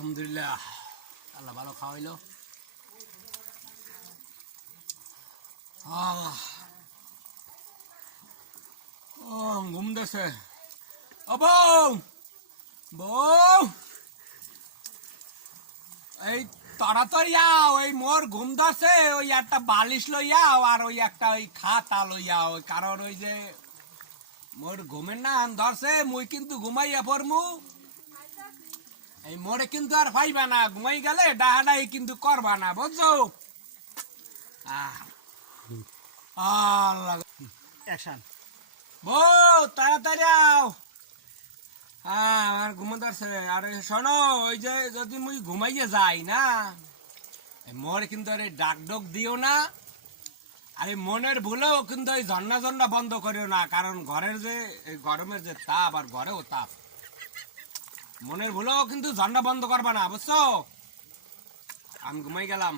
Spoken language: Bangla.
আলহামদুলিল্লাহ, আল্লাহ ভালো খাওয়াইলো। ঘুম দেছে। ও বউ, বউ, এই তাড়াতাড়ি আও, ওই মোর ঘুম ধরছে, ওই একটা বালিশ লইয়াও আর ওই একটা ওই খাতা লইয়াও, কারণ ওই যে মোর ঘুমের না ধরছে, মুই কিন্তু ঘুমাইয়া পড়মু। এই মোরে কিন্তু আর পাইবা না, ঘুমাই গেলে ডাহাডাই কিন্তু করবা না, বুঝছো? অ্যাকশন। বউ তাড়াতাড়ি আও। হ্যাঁ, আমার ঘুমো ধরছে। আরে শোনো, ওই যে যদি মুই ঘুমাইয়ে যাই না, মোর কিন্তু আরে ডাক ডোক দিও না। আরে মনের ভুলেও কিন্তু ওই ঝর্ণা ঝর্ণা বন্ধ করিও না, কারণ ঘরের যে গরমের যে তাপ আর ঘরেও তাপ, মনের ভুলেও কিন্তু ঝর্ণা বন্ধ করবা না, বুঝছো? আমি ঘুমাই গেলাম।